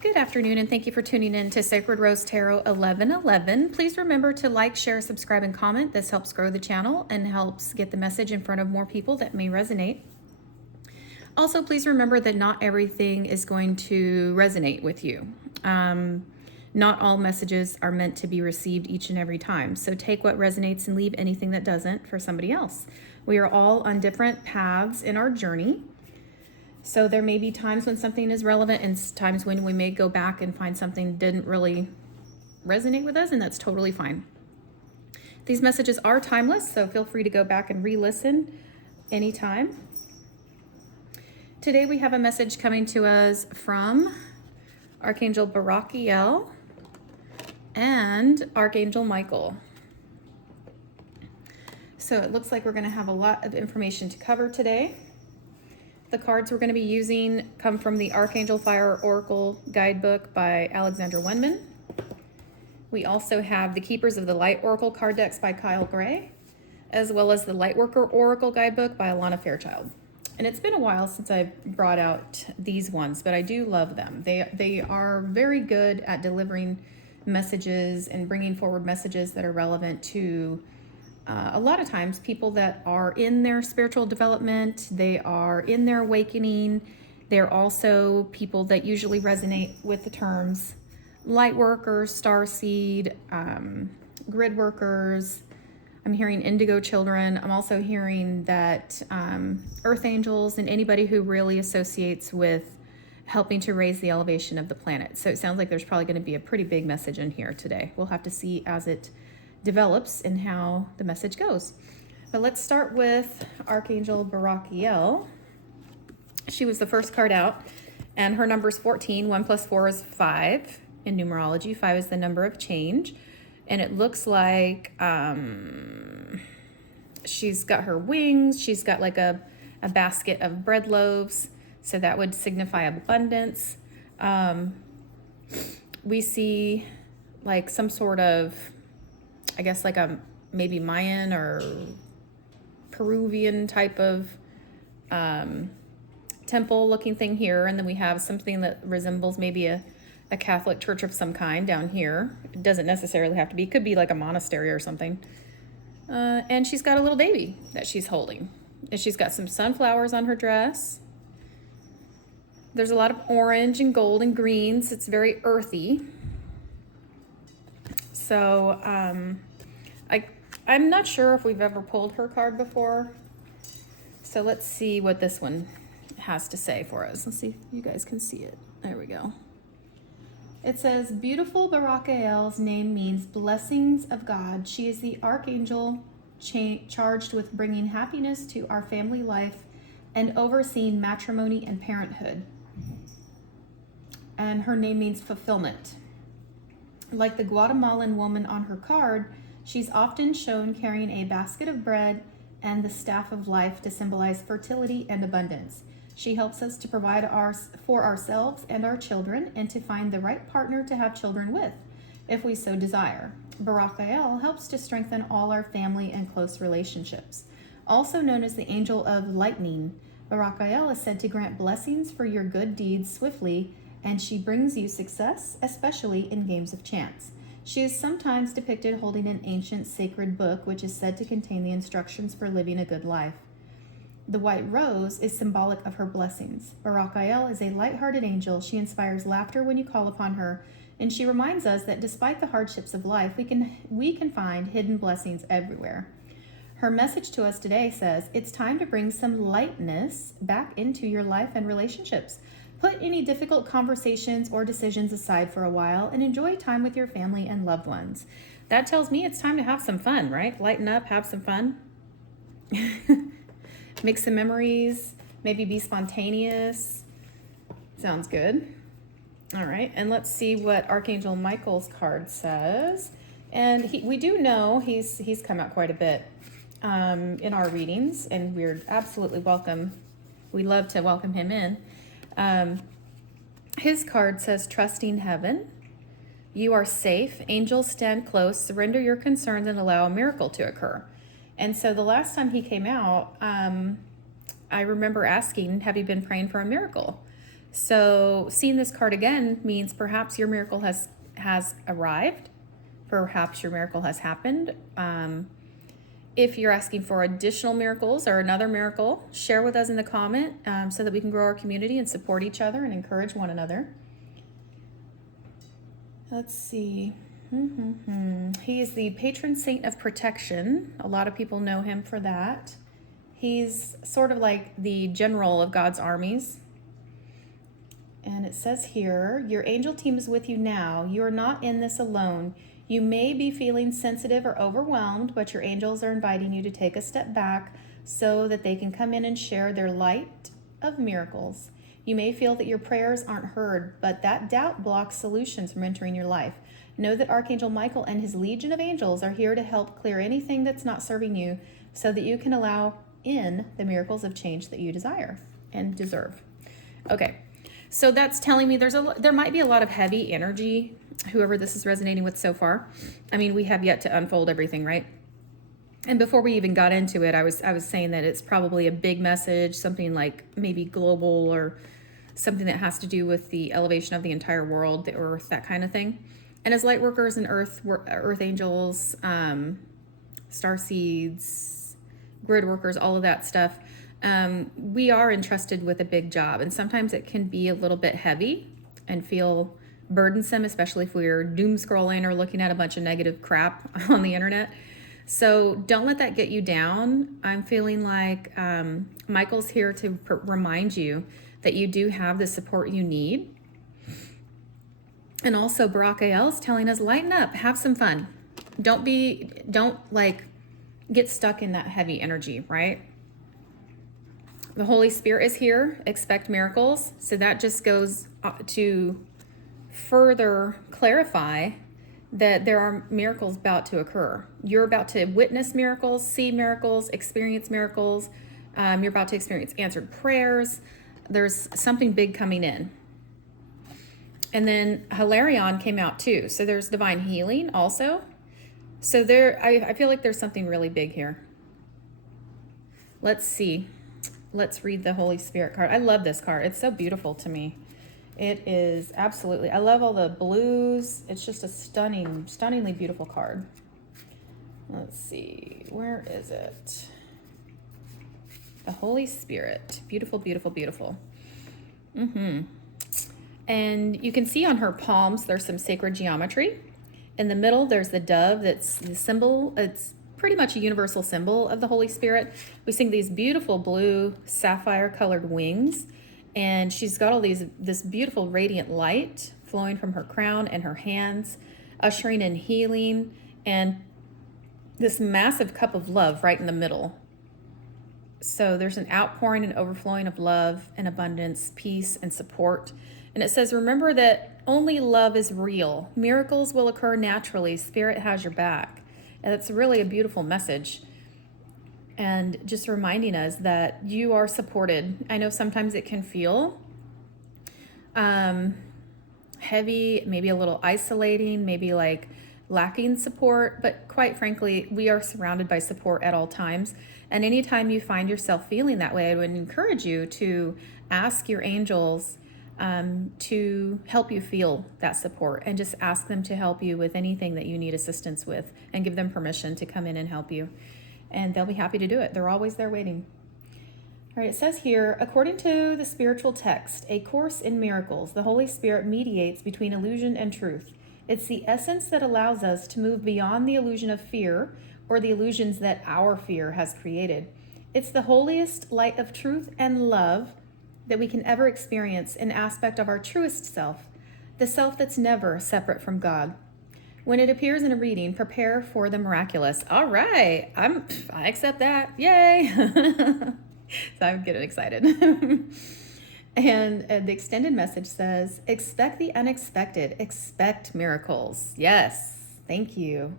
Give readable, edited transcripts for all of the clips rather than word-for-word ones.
Good afternoon, and thank you for tuning in to Sacred Rose Tarot 1111. Please remember to like, share, subscribe, and comment. This helps grow the channel and helps get the message in front of more people that may resonate. Also, please remember that not everything is going to resonate with you. Not all messages are meant to be received each and every time. So take what resonates and leave anything that doesn't for somebody else. We are all on different paths in our journey. So there may be times when something is relevant and times when we may go back and find something didn't really resonate with us, and that's totally fine. These messages are timeless, so feel free to go back and re-listen anytime. Today we have a message coming to us from Archangel Barachiel and Archangel Michael. So it looks like we're going to have a lot of information to cover today. The cards we're going to be using come from the Archangel Fire Oracle Guidebook by Alexandra Wenman. We also have the Keepers of the Light Oracle card decks by Kyle Gray, as well as the Lightworker Oracle Guidebook by Alana Fairchild. And it's been a while since I've brought out these ones, but I do love them. They are very good at delivering messages and bringing forward messages that are relevant to a lot of times people that are in their spiritual development, they are in their awakening. They're also people that usually resonate with the terms light workers, starseed, grid workers. I'm hearing indigo children. I'm also hearing that earth angels and anybody who really associates with helping to raise the elevation of the planet. So it sounds like there's probably going to be a pretty big message in here today. We'll have to see as it develops and how the message goes. But let's start with Archangel Barachiel. She was the first card out, and her number is 14. 1 plus 4 is 5 in numerology. 5 is the number of change, and it looks like she's got her wings. She's got like a basket of bread loaves, so that would signify abundance. We see like some sort of, I guess like a maybe Mayan or Peruvian type of temple looking thing here. And then we have something that resembles maybe a Catholic church of some kind down here. It doesn't necessarily have to be. It could be like a monastery or something. And she's got a little baby that she's holding. And she's got some sunflowers on her dress. There's a lot of orange and gold and greens. It's very earthy. So I'm not sure if we've ever pulled her card before. So let's see what this one has to say for us. Let's see if you guys can see it. There we go. It says, beautiful Barachiel's name means blessings of God. She is the archangel charged with bringing happiness to our family life and overseeing matrimony and parenthood. And her name means fulfillment. Like the Guatemalan woman on her card, she's often shown carrying a basket of bread and the staff of life to symbolize fertility and abundance. She helps us to provide for ourselves and our children and to find the right partner to have children with, if we so desire. Barachiel helps to strengthen all our family and close relationships. Also known as the Angel of Lightning, Barachiel is said to grant blessings for your good deeds swiftly, and she brings you success, especially in games of chance. She is sometimes depicted holding an ancient sacred book, which is said to contain the instructions for living a good life. The white rose is symbolic of her blessings. Barachiel is a light-hearted angel. She inspires laughter when you call upon her, and she reminds us that despite the hardships of life, we can find hidden blessings everywhere. Her message to us today says, it's time to bring some lightness back into your life and relationships. Put any difficult conversations or decisions aside for a while and enjoy time with your family and loved ones. That tells me it's time to have some fun, right? Lighten up, have some fun. Make some memories, maybe be spontaneous. Sounds good. All right, and let's see what Archangel Michael's card says. And we do know he's come out quite a bit in our readings, and we're absolutely welcome. We love to welcome him in. His card says, trusting heaven. You are safe. Angels stand close. Surrender your concerns and allow a miracle to occur. And so the last time he came out, I remember asking, have you been praying for a miracle? So seeing this card again means perhaps your miracle has arrived. Perhaps your miracle has happened. If you're asking for additional miracles or another miracle, share with us in the comment so that we can grow our community and support each other and encourage one another. Let's see. He is the patron saint of protection. A lot of people know him for that. He's sort of like the general of God's armies. And it says here, your angel team is with you now. You are not in this alone. You may be feeling sensitive or overwhelmed, but your angels are inviting you to take a step back so that they can come in and share their light of miracles. You may feel that your prayers aren't heard, but that doubt blocks solutions from entering your life. Know that Archangel Michael and his legion of angels are here to help clear anything that's not serving you so that you can allow in the miracles of change that you desire and deserve. Okay, so that's telling me there might be a lot of heavy energy, whoever this is resonating with so far. I mean, we have yet to unfold everything, right? And before we even got into it, I was saying that it's probably a big message, something like maybe global or something that has to do with the elevation of the entire world, the earth, that kind of thing. And as light workers and earth angels, star seeds, grid workers, all of that stuff, we are entrusted with a big job. And sometimes it can be a little bit heavy and feel burdensome, especially if we're doom scrolling or looking at a bunch of negative crap on the internet. So don't let that get you down. I'm feeling like Michael's here to remind you that you do have the support you need. And also Barakael is telling us, lighten up, have some fun. Don't like get stuck in that heavy energy, right? The Holy Spirit is here. Expect miracles. So that just goes to further clarify that there are miracles about to occur. You're about to witness miracles, see miracles, experience miracles. You're about to experience answered prayers. There's something big coming in. And then Hilarion came out too. So there's divine healing also. So I feel like there's something really big here. Let's see. Let's read the Holy Spirit card. I love this card. It's so beautiful to me. It is absolutely, I love all the blues. It's just a stunningly beautiful card. Let's see, where is it? The Holy Spirit. Beautiful, beautiful, beautiful. And you can see on her palms, there's some sacred geometry. In the middle, there's the dove. That's the symbol. It's pretty much a universal symbol of the Holy Spirit. We see these beautiful blue sapphire colored wings. And she's got all this beautiful radiant light flowing from her crown and her hands, ushering in healing, and this massive cup of love right in the middle. So there's an outpouring and overflowing of love and abundance, peace and support. And it says, remember that only love is real. Miracles will occur naturally. Spirit has your back. And it's really a beautiful message. And just reminding us that you are supported. I know sometimes it can feel heavy, maybe a little isolating, maybe like lacking support, but quite frankly, we are surrounded by support at all times. And anytime you find yourself feeling that way, I would encourage you to ask your angels to help you feel that support, and just ask them to help you with anything that you need assistance with, and give them permission to come in and help you. And they'll be happy to do it. They're always there waiting. All right, it says here, according to the spiritual text, A Course in Miracles, the Holy Spirit mediates between illusion and truth. It's the essence that allows us to move beyond the illusion of fear or the illusions that our fear has created. It's the holiest light of truth and love that we can ever experience, an aspect of our truest self, the self that's never separate from God. When it appears in a reading, prepare for the miraculous. All right, I accept that. Yay! So I'm getting excited. And the extended message says, expect the unexpected. Expect miracles. Yes, thank you.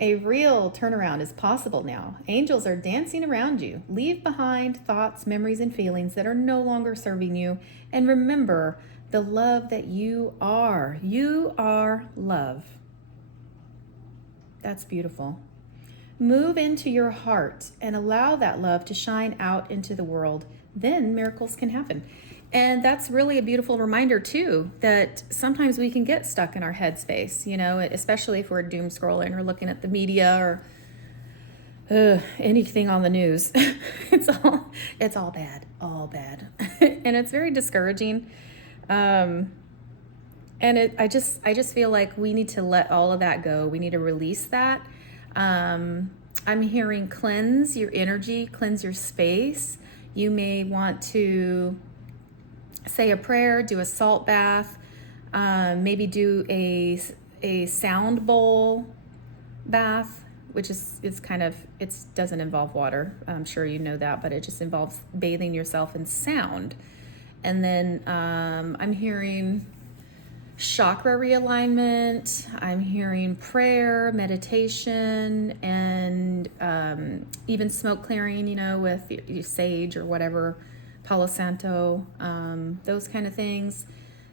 A real turnaround is possible now. Angels are dancing around you. Leave behind thoughts, memories, and feelings that are no longer serving you. And remember the love that you are. You are love. That's beautiful. Move into your heart and allow that love to shine out into the world. Then miracles can happen. And that's really a beautiful reminder too, that sometimes we can get stuck in our headspace, you know, especially if we're doom scrolling or looking at the media or anything on the news. It's all bad. And it's very discouraging. And I just feel like we need to let all of that go. We need to release that. I'm hearing cleanse your energy, cleanse your space. You may want to say a prayer, do a salt bath, maybe do a sound bowl bath, which is kind of, it doesn't involve water. I'm sure you know that, but it just involves bathing yourself in sound. And then I'm hearing chakra realignment. I'm hearing prayer, meditation, and even smoke clearing, you know, with your sage or whatever, Palo Santo, those kind of things.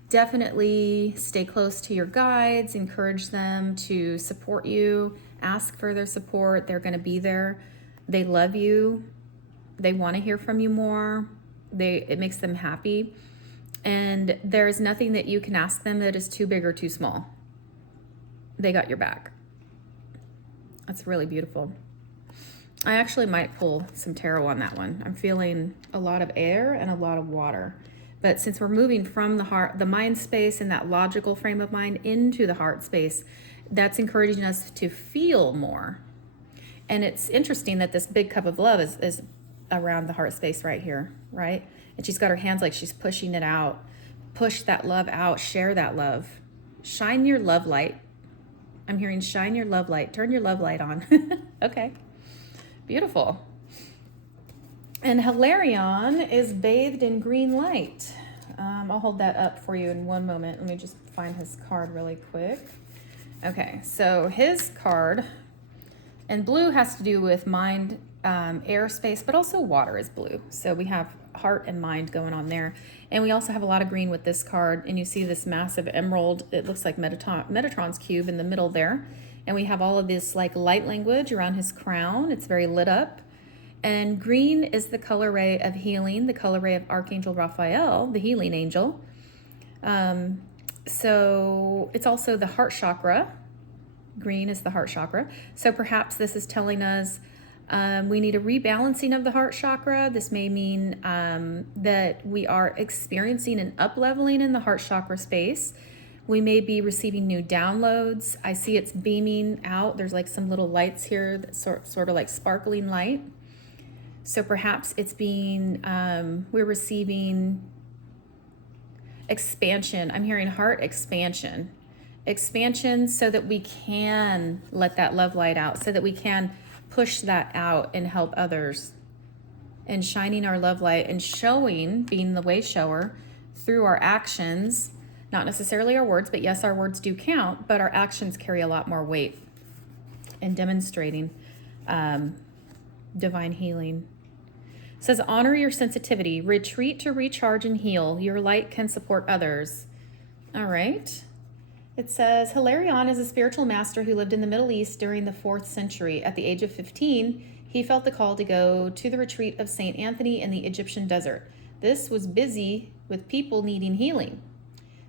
Definitely stay close to your guides, encourage them to support you, ask for their support. They're going to be there. They love you. They want to hear from you more. It makes them happy. And there's nothing that you can ask them that is too big or too small. They got your back. That's really beautiful. I actually might pull some tarot on that one. I'm feeling a lot of air and a lot of water. But since we're moving from the heart, the mind space and that logical frame of mind into the heart space, that's encouraging us to feel more. And it's interesting that this big cup of love is around the heart space right here, right? And she's got her hands like she's pushing it out. Push that love out, share that love. Shine your love light. I'm hearing shine your love light. Turn your love light on. Okay, beautiful. And Hilarion is bathed in green light. I'll hold that up for you in one moment. Let me just find his card really quick. Okay, so his card, and blue has to do with mind, air, space, but also water is blue. So we have heart and mind going on there. And we also have a lot of green with this card. And you see this massive emerald. It looks like Metatron's cube in the middle there. And we have all of this like light language around his crown. It's very lit up. And green is the color ray of healing, the color ray of Archangel Raphael, the healing angel. So it's also the heart chakra. Green is the heart chakra. So perhaps this is telling us we need a rebalancing of the heart chakra. This may mean that we are experiencing an up-leveling in the heart chakra space. We may be receiving new downloads. I see it's beaming out. There's like some little lights here that sort of like sparkling light. So perhaps it's being, we're receiving expansion. I'm hearing heart expansion. Expansion so that we can let that love light out, so that we can push that out and help others. And shining our love light and showing, being the way shower, through our actions, not necessarily our words, but yes, our words do count, but our actions carry a lot more weight in demonstrating divine healing. It says, honor your sensitivity, retreat to recharge and heal. Your light can support others. All right. It says, Hilarion is a spiritual master who lived in the Middle East during the 4th century. At the age of 15, he felt the call to go to the retreat of St. Anthony in the Egyptian desert. This was busy with people needing healing.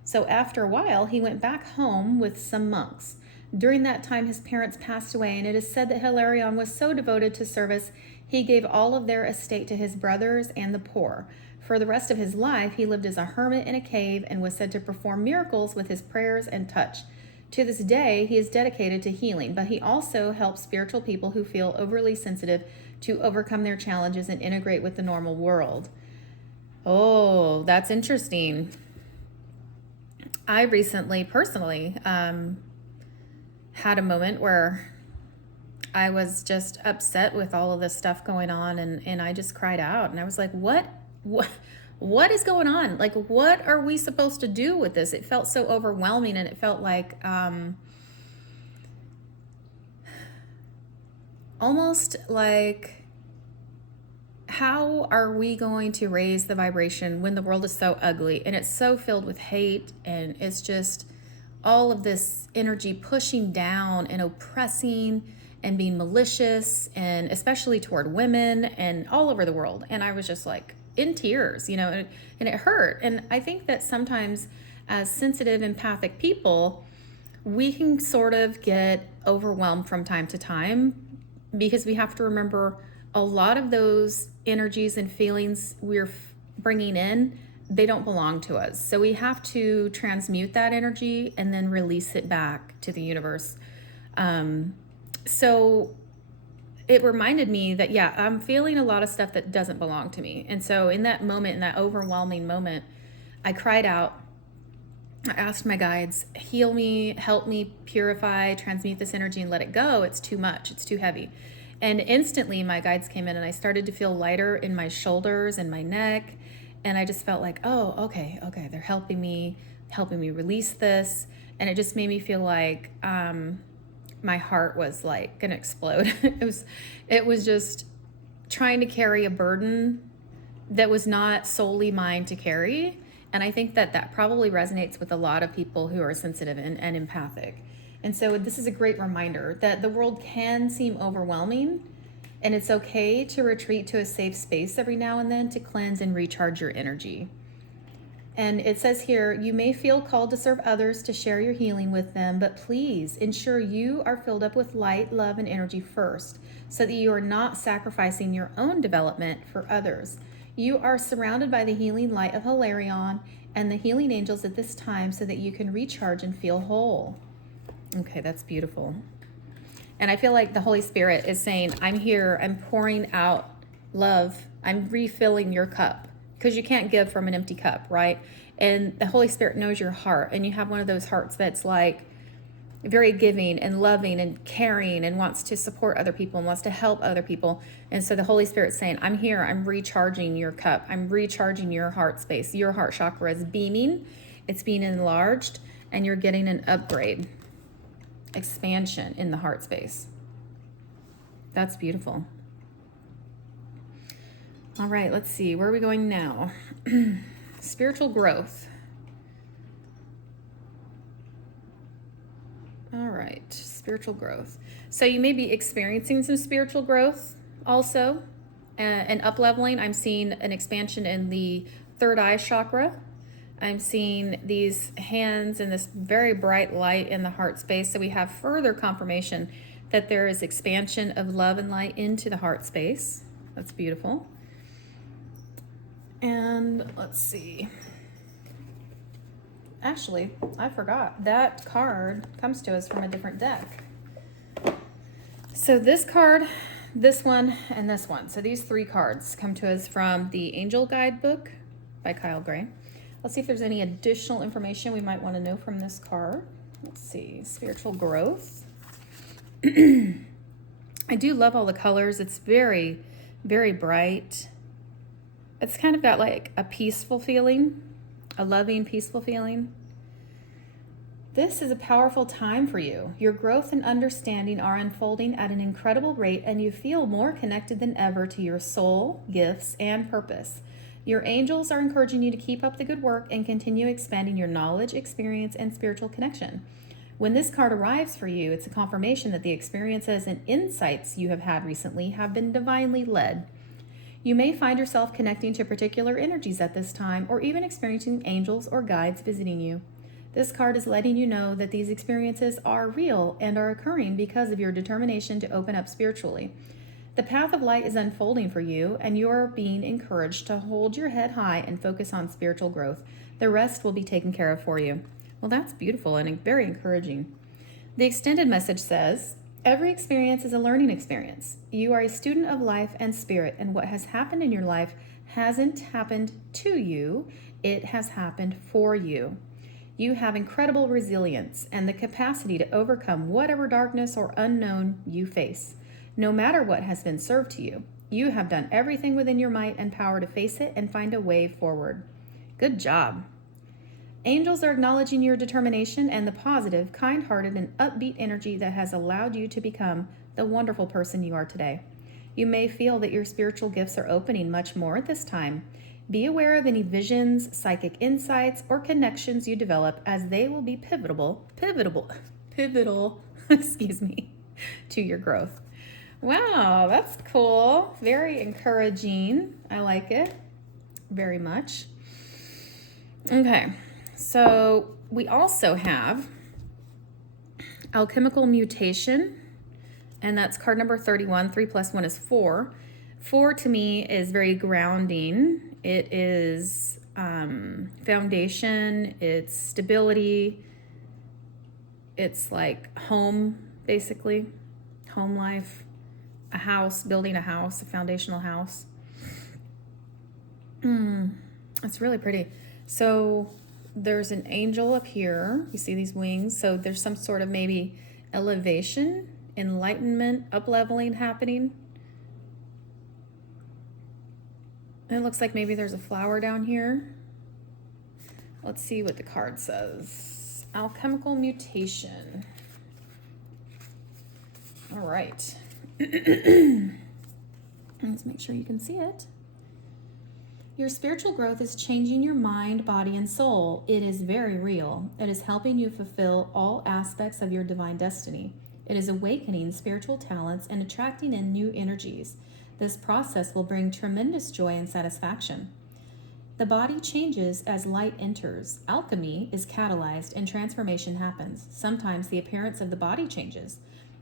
So after a while, he went back home with some monks. During that time, his parents passed away, and it is said that Hilarion was so devoted to service, he gave all of their estate to his brothers and the poor. For the rest of his life, he lived as a hermit in a cave and was said to perform miracles with his prayers and touch. To this day, he is dedicated to healing, but he also helps spiritual people who feel overly sensitive to overcome their challenges and integrate with the normal world. Oh, that's interesting. I recently, personally, had a moment where I was just upset with all of this stuff going on, and I just cried out, and I was like, what is going on? Like, what are we supposed to do with this? It felt so overwhelming, and it felt like almost like, how are we going to raise the vibration when the world is so ugly and it's so filled with hate, and it's just all of this energy pushing down and oppressing and being malicious, and especially toward women and all over the world. And I was just like, in tears, you know, and it hurt. And I think that sometimes as sensitive, empathic people, we can sort of get overwhelmed from time to time because we have to remember a lot of those energies and feelings we're bringing in, they don't belong to us. So we have to transmute that energy and then release it back to the universe. So it reminded me that, yeah, I'm feeling a lot of stuff that doesn't belong to me. And so in that moment, in that overwhelming moment, I cried out. I asked my guides, heal me, help me purify, transmute this energy and let it go. It's too much. It's too heavy. And instantly my guides came in and I started to feel lighter in my shoulders and my neck. And I just felt like, oh, okay, they're helping me release this. And it just made me feel like my heart was like gonna explode. It was just trying to carry a burden that was not solely mine to carry. And I think that probably resonates with a lot of people who are sensitive and empathic. And so this is a great reminder that the world can seem overwhelming, and it's okay to retreat to a safe space every now and then to cleanse and recharge your energy. And it says here, you may feel called to serve others, to share your healing with them, but please ensure you are filled up with light, love, and energy first, so that you are not sacrificing your own development for others. You are surrounded by the healing light of Hilarion and the healing angels at this time so that you can recharge and feel whole. Okay, that's beautiful. And I feel like the Holy Spirit is saying, I'm here, I'm pouring out love, I'm refilling your cup, because you can't give from an empty cup, right? And the Holy Spirit knows your heart, and you have one of those hearts that's like very giving and loving and caring and wants to support other people and wants to help other people. And so the Holy Spirit's saying, I'm here, I'm recharging your cup, I'm recharging your heart space. Your heart chakra is beaming, it's being enlarged, and you're getting an upgrade, expansion in the heart space. That's beautiful. All right, let's see, where are we going now? Spiritual growth. All right, spiritual growth. So you may be experiencing some spiritual growth also, and up-leveling. I'm seeing an expansion in the third eye chakra. I'm seeing these hands and this very bright light in the heart space. So we have further confirmation that there is expansion of love and light into the heart space. That's beautiful. And let's see. Actually, I forgot. That card comes to us from a different deck. So this card, this one, and this one. So these three cards come to us from the Angel Guidebook by Kyle Gray. Let's see if there's any additional information we might want to know from this card. Let's see. Spiritual growth. I do love all the colors. It's very, very bright. It's kind of got like a peaceful feeling, a loving, peaceful feeling. This is a powerful time for you. Your growth and understanding are unfolding at an incredible rate, and you feel more connected than ever to your soul, gifts, and purpose. Your angels are encouraging you to keep up the good work and continue expanding your knowledge, experience, and spiritual connection. When this card arrives for you, it's a confirmation that the experiences and insights you have had recently have been divinely led. You may find yourself connecting to particular energies at this time, or even experiencing angels or guides visiting you. This card is letting you know that these experiences are real and are occurring because of your determination to open up spiritually. The path of light is unfolding for you, and you're being encouraged to hold your head high and focus on spiritual growth. The rest will be taken care of for you. Well, that's beautiful and very encouraging. The extended message says, every experience is a learning experience. You are a student of life and spirit, and what has happened in your life hasn't happened to you, it has happened for you. You have incredible resilience and the capacity to overcome whatever darkness or unknown you face. No matter what has been served to you, you have done everything within your might and power to face it and find a way forward. Good job. Angels are acknowledging your determination and the positive, kind-hearted, and upbeat energy that has allowed you to become the wonderful person you are today. You may feel that your spiritual gifts are opening much more at this time. Be aware of any visions, psychic insights, or connections you develop, as they will be pivotal, excuse me, to your growth. Wow, that's cool. Very encouraging. I like it. very much. Okay, so we also have alchemical mutation, and that's card number 31. 3 plus 1 is 4. 4 to me is very grounding. It is foundation, it's stability, it's like home, basically, home life, a house, building a house, a foundational house. It's really pretty. So there's an angel up here. You see these wings. So there's some sort of maybe elevation, enlightenment, up-leveling happening. It looks like maybe there's a flower down here. Let's see what the card says. Alchemical mutation. All right. Let's make sure you can see it. Your spiritual growth is changing your mind, body, and soul. It is very real. It is helping you fulfill all aspects of your divine destiny. It is awakening spiritual talents and attracting in new energies. This process will bring tremendous joy and satisfaction. The body changes as light enters. Alchemy is catalyzed and transformation happens. Sometimes the appearance of the body changes.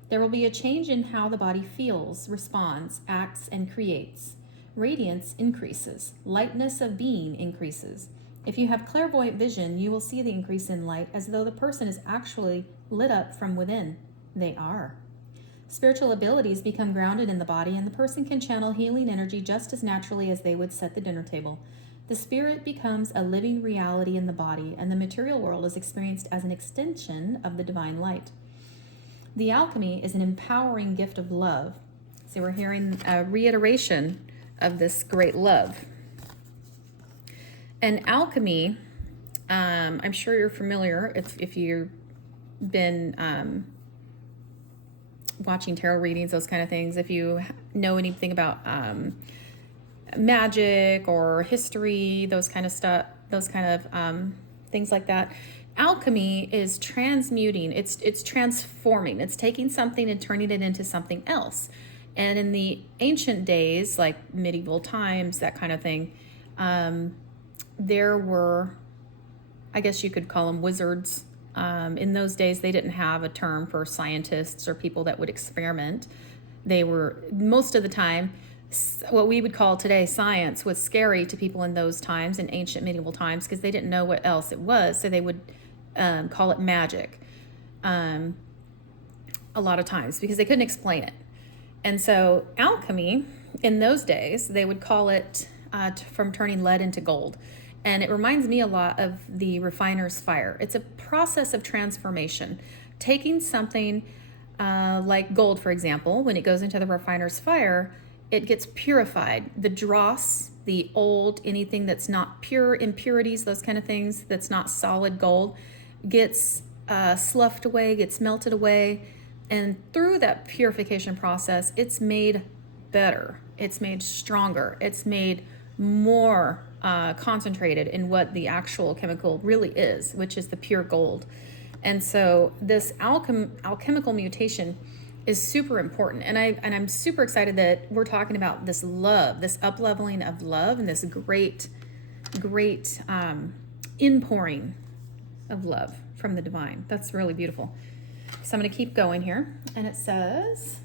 There will be a change in how the body feels, responds, acts, and creates. Radiance increases. Lightness of being increases. If you have clairvoyant vision, you will see the increase in light as though the person is actually lit up from within. They are. Spiritual abilities become grounded in the body, and the person can channel healing energy just as naturally as they would set the dinner table. The spirit becomes a living reality in the body, and the material world is experienced as an extension of the divine light. The alchemy is an empowering gift of love. So we're hearing a reiteration of this great love. And alchemy, I'm sure you're familiar if you've been watching tarot readings, those kind of things. If you know anything about magic or history, those kind of stuff, those kind of things like that. Alchemy is transmuting. It's transforming. It's taking something and turning it into something else. And in the ancient days, like medieval times, that kind of thing, there were, I guess you could call them wizards. In those days, they didn't have a term for scientists or people that would experiment. They were, most of the time, what we would call today science was scary to people in those times, in ancient medieval times, because they didn't know what else it was. So they would call it magic a lot of times because they couldn't explain it. And so alchemy, in those days, they would call it from turning lead into gold. And it reminds me a lot of the refiner's fire. It's a process of transformation. Taking something like gold, for example, when it goes into the refiner's fire, it gets purified. The dross, the old, anything that's not pure, impurities, those kind of things, that's not solid gold, gets sloughed away, gets melted away. And through that purification process, it's made better. It's made stronger. It's made more concentrated in what the actual chemical really is, which is the pure gold. And so this alchemical mutation is super important. And I'm super excited that we're talking about this love, this up-leveling of love, and this great inpouring of love from the divine. That's really beautiful. So I'm going to keep going here. And it says,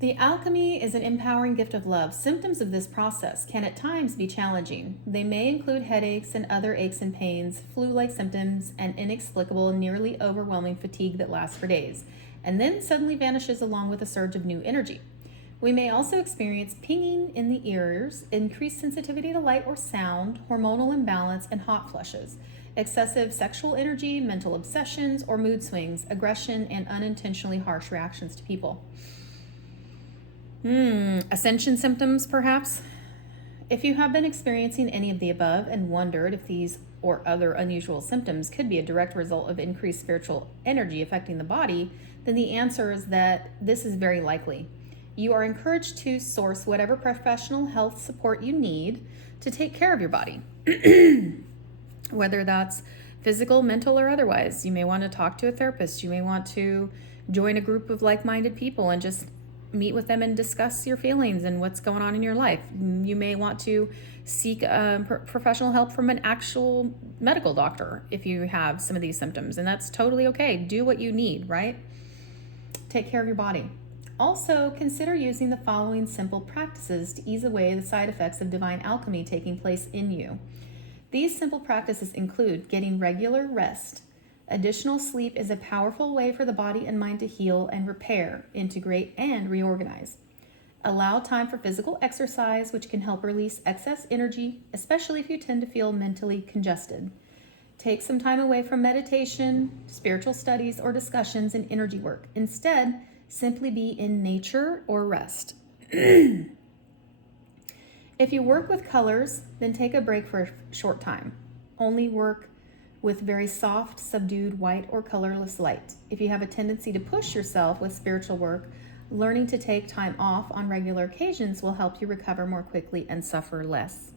the alchemy is an empowering gift of love. Symptoms of this process can at times be challenging. They may include headaches and other aches and pains, flu-like symptoms, and inexplicable, nearly overwhelming fatigue that lasts for days, and then suddenly vanishes along with a surge of new energy. We may also experience pinging in the ears, increased sensitivity to light or sound, hormonal imbalance, and hot flushes, excessive sexual energy, mental obsessions or mood swings, aggression, and unintentionally harsh reactions to people. Ascension symptoms, perhaps? If you have been experiencing any of the above and wondered if these or other unusual symptoms could be a direct result of increased spiritual energy affecting the body, then the answer is that this is very likely. You are encouraged to source whatever professional health support you need to take care of your body. Whether that's physical, mental, or otherwise. You may want to talk to a therapist. You may want to join a group of like-minded people and just meet with them and discuss your feelings and what's going on in your life. You may want to seek professional help from an actual medical doctor if you have some of these symptoms, and that's totally okay. Do what you need, right? Take care of your body. Also, consider using the following simple practices to ease away the side effects of divine alchemy taking place in you. These simple practices include getting regular rest. Additional sleep is a powerful way for the body and mind to heal and repair, integrate, and reorganize. Allow time for physical exercise, which can help release excess energy, especially if you tend to feel mentally congested. Take some time away from meditation, spiritual studies, or discussions and energy work. Instead, simply be in nature or rest. If you work with colors, then take a break for a short time. Only work with very soft, subdued white or colorless light. If you have a tendency to push yourself with spiritual work, learning to take time off on regular occasions will help you recover more quickly and suffer less.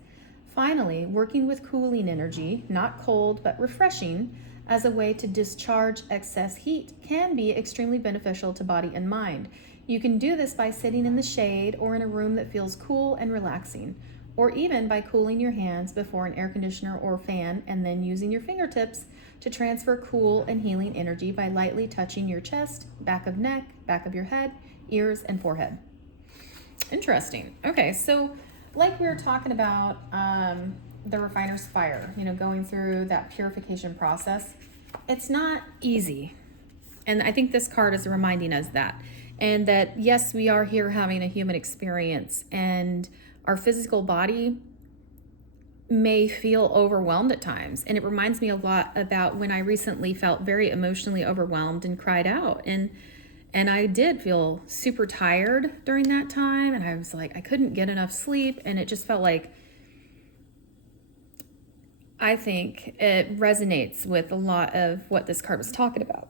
Finally, working with cooling energy, not cold but refreshing, as a way to discharge excess heat can be extremely beneficial to body and mind. You can do this by sitting in the shade or in a room that feels cool and relaxing, or even by cooling your hands before an air conditioner or fan and then using your fingertips to transfer cool and healing energy by lightly touching your chest, back of neck, back of your head, ears, and forehead. Interesting. Okay, so like we were talking about the refiner's fire, going through that purification process, it's not easy. And I think this card is reminding us that. And that, yes, we are here having a human experience, and our physical body may feel overwhelmed at times. And it reminds me a lot about when I recently felt very emotionally overwhelmed and cried out. And I did feel super tired during that time. And I was like, I couldn't get enough sleep. And it just felt like, I think it resonates with a lot of what this card was talking about.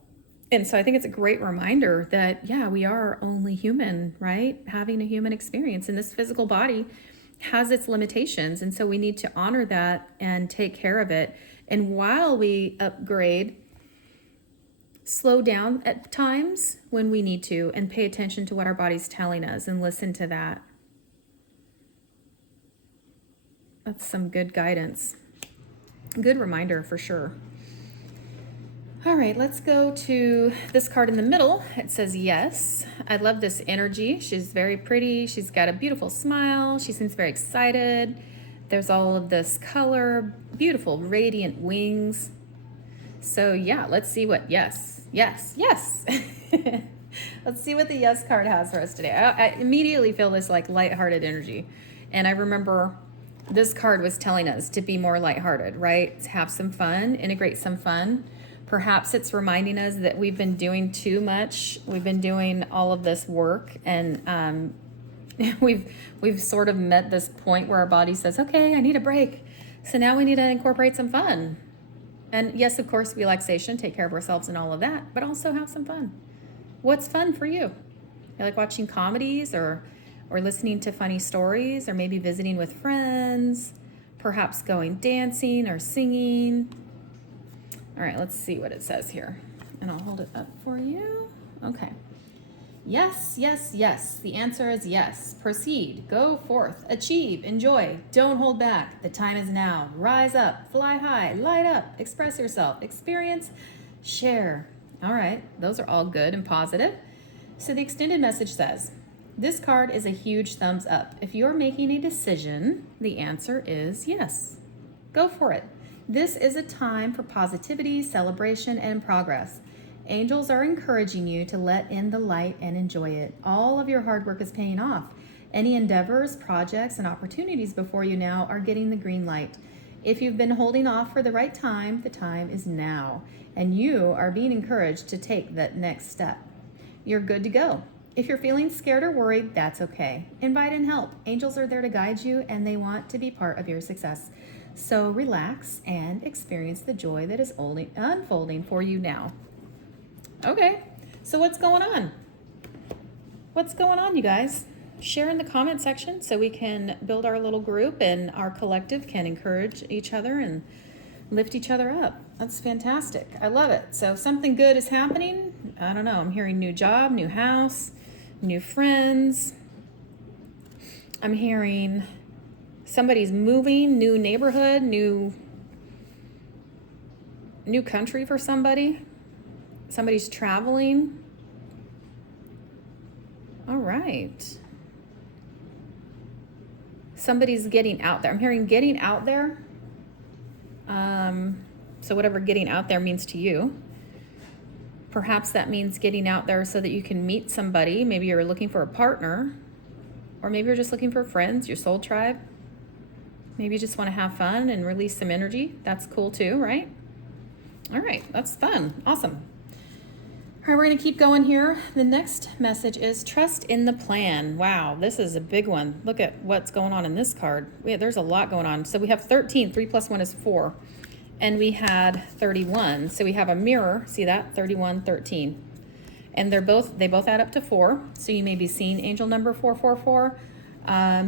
And so I think it's a great reminder that, yeah, we are only human, right? Having a human experience, and this physical body has its limitations. And so we need to honor that and take care of it. And while we upgrade, slow down at times when we need to and pay attention to what our body's telling us and listen to that. That's some good guidance. Good reminder for sure. All right, let's go to this card in the middle. It says yes. I love this energy. She's very pretty. She's got a beautiful smile. She seems very excited. There's all of this color, beautiful, radiant wings. So yeah, let's see what yes. Let's see what the yes card has for us today. I immediately feel this like lighthearted energy. And I remember this card was telling us to be more lighthearted, right? To have some fun, integrate some fun. Perhaps it's reminding us that we've been doing too much. We've been doing all of this work, and we've sort of met this point where our body says, okay, I need a break. So now we need to incorporate some fun. And yes, of course, relaxation, take care of ourselves and all of that, but also have some fun. What's fun for you? You like watching comedies or listening to funny stories, or maybe visiting with friends, perhaps going dancing or singing. All right, let's see what it says here. And I'll hold it up for you. Okay. Yes, yes, yes. The answer is yes. Proceed, go forth, achieve, enjoy, don't hold back. The time is now. Rise up, fly high, light up, express yourself, experience, share. All right, those are all good and positive. So the extended message says, this card is a huge thumbs up. If you're making a decision, the answer is yes. Go for it. This is a time for positivity, celebration, and progress. Angels are encouraging you to let in the light and enjoy it. All of your hard work is paying off. Any endeavors, projects, and opportunities before you now are getting the green light. If you've been holding off for the right time, the time is now, and you are being encouraged to take that next step. You're good to go. If you're feeling scared or worried, that's okay. Invite in help. Angels are there to guide you, and they want to be part of your success. So relax and experience the joy that is only unfolding for you now. Okay, so what's going on? What's going on, you guys? Share in the comment section so we can build our little group and our collective can encourage each other and lift each other up. That's fantastic. I love it. So something good is happening. I don't know. I'm hearing new job, new house, new friends. I'm hearing somebody's moving, new neighborhood, new country for somebody. Somebody's traveling. All right. Somebody's getting out there. I'm hearing getting out there. So whatever getting out there means to you. Perhaps that means getting out there so that you can meet somebody. Maybe you're looking for a partner, or maybe you're just looking for friends, your soul tribe. Maybe you just want to have fun and release some energy. That's cool too, right? All right, that's fun. Awesome. All right, we're going to keep going here. The next message is trust in the plan. Wow, this is a big one. Look at what's going on in this card. There's a lot going on. So we have 13. 3 plus 1 is 4. And we had 31. So we have a mirror. See that? 31, 13. And they both add up to 4. So you may be seeing angel number 444.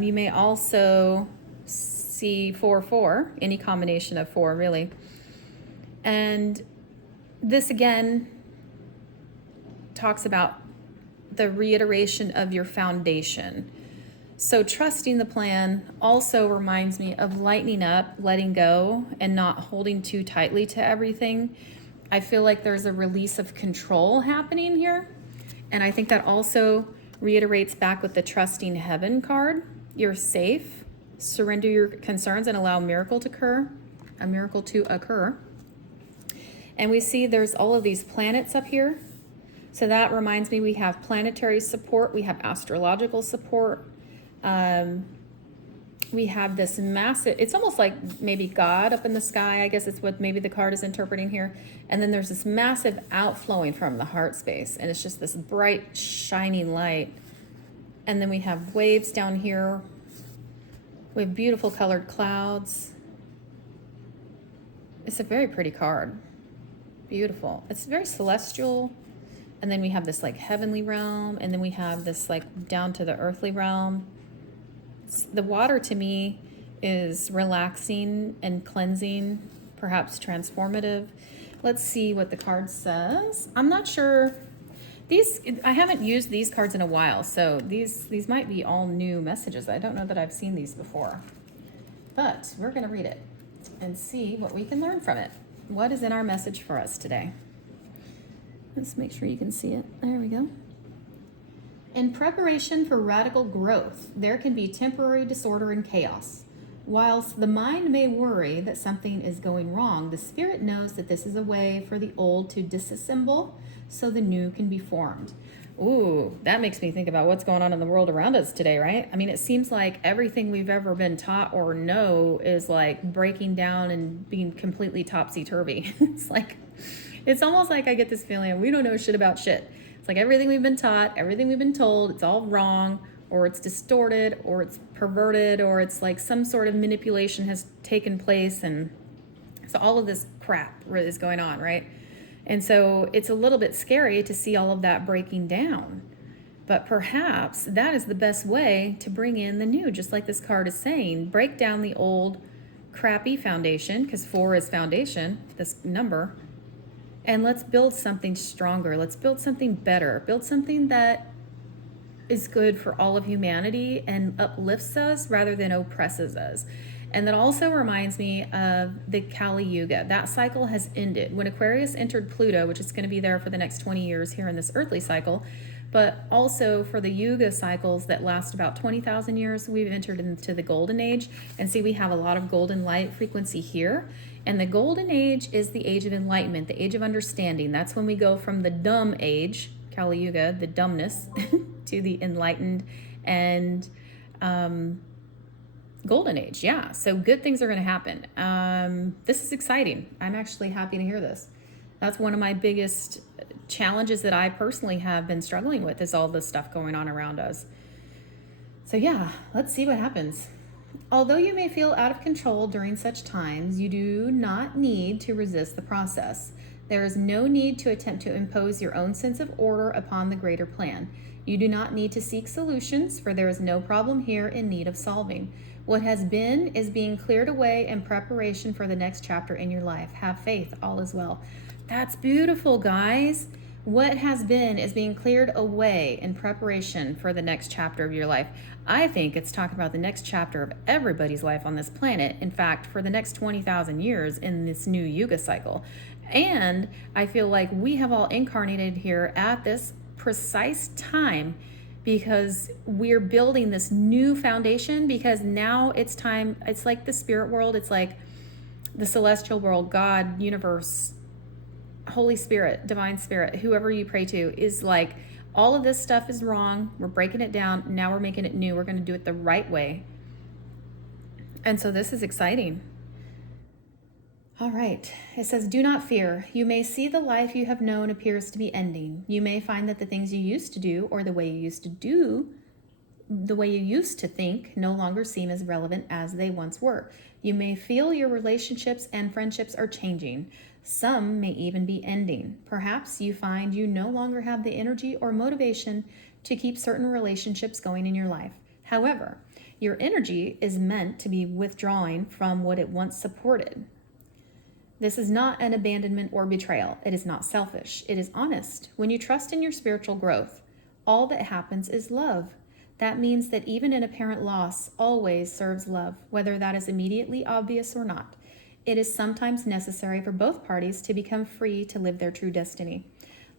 You may also see 44, any combination of 4, really. And this again talks about the reiteration of your foundation. So trusting the plan also reminds me of lightening up, letting go, and not holding too tightly to everything. I feel like there's a release of control happening here. And I think that also reiterates back with the trusting heaven card. You're safe. Surrender your concerns and allow a miracle to occur. And we see there's all of these planets up here. So that reminds me we have planetary support. We have astrological support. We have this massive, it's almost like maybe God up in the sky. I guess it's what maybe the card is interpreting here. And then there's this massive outflowing from the heart space. And it's just this bright, shining light. And then we have waves down here. We have beautiful colored clouds. It's a very pretty card. Beautiful. It's very celestial. And then we have this like heavenly realm. And then we have this like down to the earthly realm. The water to me is relaxing and cleansing, perhaps transformative. Let's see what the card says. I'm not sure. I haven't used these cards in a while, so these might be all new messages. I don't know that I've seen these before. But we're going to read it and see what we can learn from it. What is in our message for us today? Let's make sure you can see it. There we go. In preparation for radical growth, there can be temporary disorder and chaos. Whilst the mind may worry that something is going wrong, the spirit knows that this is a way for the old to disassemble so the new can be formed. Ooh, that makes me think about what's going on in the world around us today, right? I mean, it seems like everything we've ever been taught or know is like breaking down and being completely topsy-turvy. It's almost like I get this feeling we don't know shit about shit. It's like everything we've been taught, everything we've been told, it's all wrong, or it's distorted, or it's perverted, or it's like some sort of manipulation has taken place, and so all of this crap is going on, right? And so it's a little bit scary to see all of that breaking down. But perhaps that is the best way to bring in the new, just like this card is saying. Break down the old crappy foundation, because 4 is foundation, this number, and let's build something stronger. Let's build something better. Build something that is good for all of humanity and uplifts us rather than oppresses us. And that also reminds me of the Kali Yuga. That cycle has ended. When Aquarius entered Pluto, which is going to be there for the next 20 years here in this earthly cycle, but also for the Yuga cycles that last about 20,000 years, we've entered into the Golden Age. And see, we have a lot of golden light frequency here. And the Golden Age is the age of enlightenment, the age of understanding. That's when we go from the dumb age, Kali Yuga, the dumbness, to the enlightened and Golden Age. Yeah, so good things are going to happen. This is exciting. I'm actually happy to hear this. That's one of my biggest challenges that I personally have been struggling with, is all this stuff going on around us. So yeah, let's see what happens. Although you may feel out of control during such times, you do not need to resist the process. There is no need to attempt to impose your own sense of order upon the greater plan. You do not need to seek solutions, for there is no problem here in need of solving. What has been is being cleared away in preparation for the next chapter in your life. Have faith, all is well. That's beautiful, guys. What has been is being cleared away in preparation for the next chapter of your life. I think it's talking about the next chapter of everybody's life on this planet. In fact, for the next 20,000 years in this new Yuga cycle. And I feel like we have all incarnated here at this precise time because we're building this new foundation, because now it's time. It's like the spirit world. It's like the celestial world, God, universe, Holy Spirit, divine spirit, whoever you pray to, is like, all of this stuff is wrong. We're breaking it down. Now we're making it new. We're going to do it the right way. And so this is exciting. All right. It says, do not fear. You may see the life you have known appears to be ending. You may find that the things you used to do, or the way you used to think, no longer seem as relevant as they once were. You may feel your relationships and friendships are changing. Some may even be ending. Perhaps you find you no longer have the energy or motivation to keep certain relationships going in your life. However, your energy is meant to be withdrawing from what it once supported. This is not an abandonment or betrayal. It is not selfish. It is honest. When you trust in your spiritual growth, all that happens is love. That means that even an apparent loss always serves love, whether that is immediately obvious or not. It is sometimes necessary for both parties to become free to live their true destiny.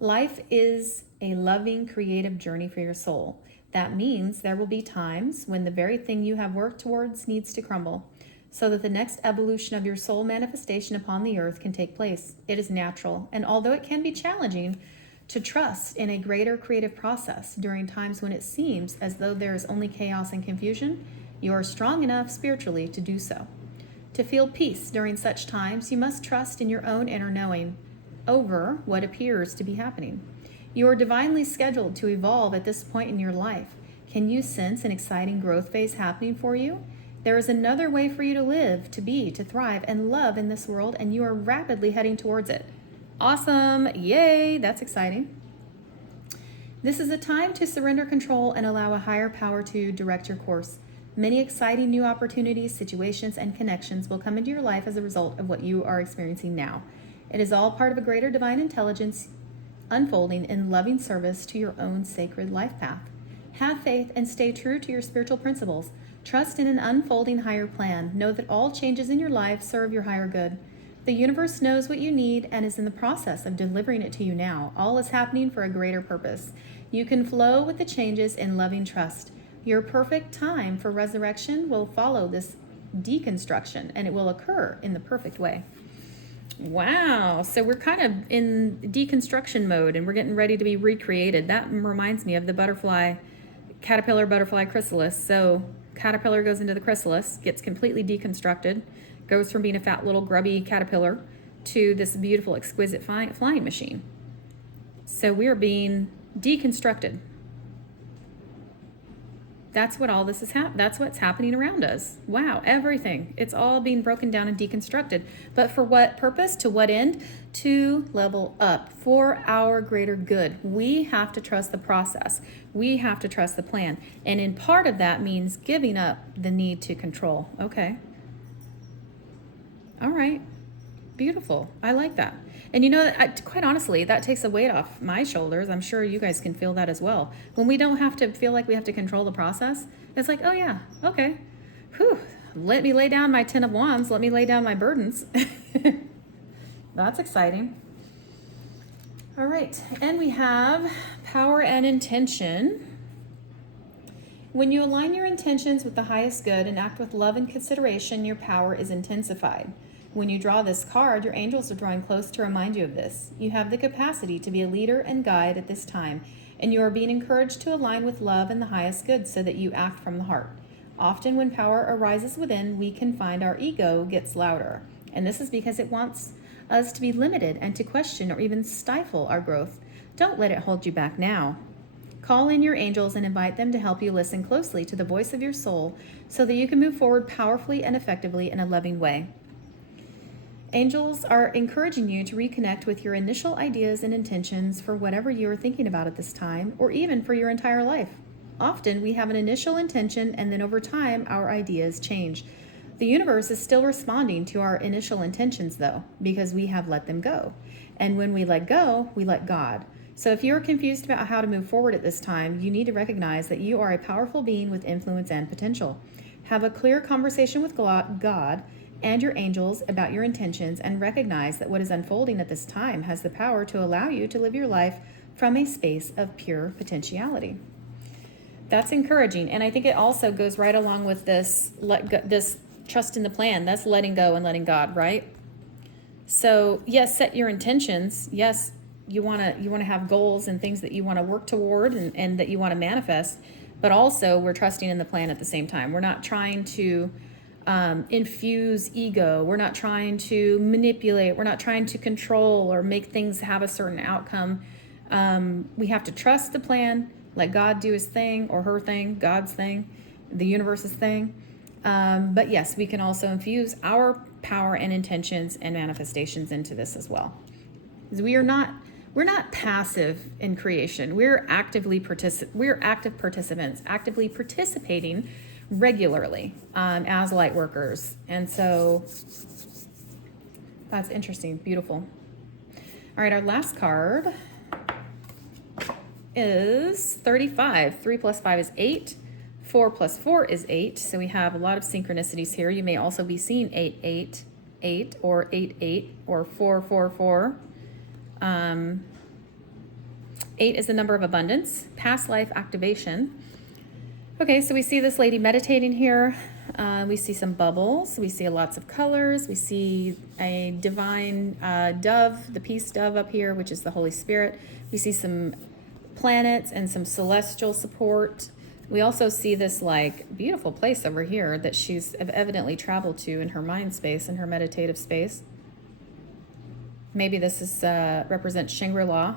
Life is a loving, creative journey for your soul. That means there will be times when the very thing you have worked towards needs to crumble, so that the next evolution of your soul manifestation upon the earth can take place. It is natural, and although it can be challenging to trust in a greater creative process during times when it seems as though there is only chaos and confusion, you are strong enough spiritually to do so. To feel peace during such times, you must trust in your own inner knowing over what appears to be happening. You are divinely scheduled to evolve at this point in your life. Can you sense an exciting growth phase happening for you? There is another way for you to live, to be, to thrive, and love in this world, and you are rapidly heading towards it. Awesome! Yay! That's exciting. This is a time to surrender control and allow a higher power to direct your course. Many exciting new opportunities, situations, and connections will come into your life as a result of what you are experiencing now. It is all part of a greater divine intelligence unfolding in loving service to your own sacred life path. Have faith and stay true to your spiritual principles. Trust in an unfolding higher plan. Know that all changes in your life serve your higher good. The universe knows what you need and is in the process of delivering it to you now. All is happening for a greater purpose. You can flow with the changes in loving trust. Your perfect time for resurrection will follow this deconstruction, and it will occur in the perfect way. Wow. So we're kind of in deconstruction mode, and we're getting ready to be recreated. That reminds me of the caterpillar butterfly chrysalis. So caterpillar goes into the chrysalis, gets completely deconstructed, goes from being a fat little grubby caterpillar to this beautiful, exquisite flying machine. So we're being deconstructed. That's what all this is that's what's happening around us. Wow, everything. It's all being broken down and deconstructed. But for what purpose? To what end? To level up for our greater good. We have to trust the process. We have to trust the plan. And in part of that means giving up the need to control. Okay. All right. Beautiful. I like that. And quite honestly, that takes a weight off my shoulders. I'm sure you guys can feel that as well. When we don't have to feel like we have to control the process, it's like, oh yeah, okay. Whew. Let me lay down my 10 of Wands. Let me lay down my burdens. That's exciting. All right. And we have power and intention. When you align your intentions with the highest good and act with love and consideration, your power is intensified. When you draw this card, your angels are drawing close to remind you of this. You have the capacity to be a leader and guide at this time, and you are being encouraged to align with love and the highest good so that you act from the heart. Often when power arises within, we can find our ego gets louder, and this is because it wants us to be limited and to question or even stifle our growth. Don't let it hold you back now. Call in your angels and invite them to help you listen closely to the voice of your soul so that you can move forward powerfully and effectively in a loving way. Angels are encouraging you to reconnect with your initial ideas and intentions for whatever you are thinking about at this time, or even for your entire life. Often we have an initial intention, and then over time our ideas change. The universe is still responding to our initial intentions, though, because we have let them go. And when we let go, we let God. So if you're confused about how to move forward at this time, you need to recognize that you are a powerful being with influence and potential. Have a clear conversation with God and your angels about your intentions, and recognize that what is unfolding at this time has the power to allow you to live your life from a space of pure potentiality. That's encouraging, and I think it also goes right along with this this trust in the plan. That's letting go and letting God, right? So yes, set your intentions. Yes, you want to have goals and things that you want to work toward and that you want to manifest, but also we're trusting in the plan at the same time. We're not trying to infuse ego. We're not trying to manipulate. We're not trying to control or make things have a certain outcome. We have to trust the plan, let God do his thing or her thing, God's thing, the universe's thing. But yes, we can also infuse our power and intentions and manifestations into this as well. Because we're not passive in creation. We're active participants, actively participating regularly as light workers. And so that's interesting, beautiful. All right, our last card is 35. 3 plus 5 is 8. 4 plus 4 is 8. So we have a lot of synchronicities here. You may also be seeing 8, 8, 8, or 8, 8, or 4, 4, 4. 8 is the number of abundance, past life activation. Okay, so we see this lady meditating here. We see some bubbles. We see lots of colors. We see a divine dove, the peace dove up here, which is the Holy Spirit. We see some planets and some celestial support. We also see this like beautiful place over here that she's evidently traveled to in her mind space, in her meditative space. Maybe this is represents Shangri-La.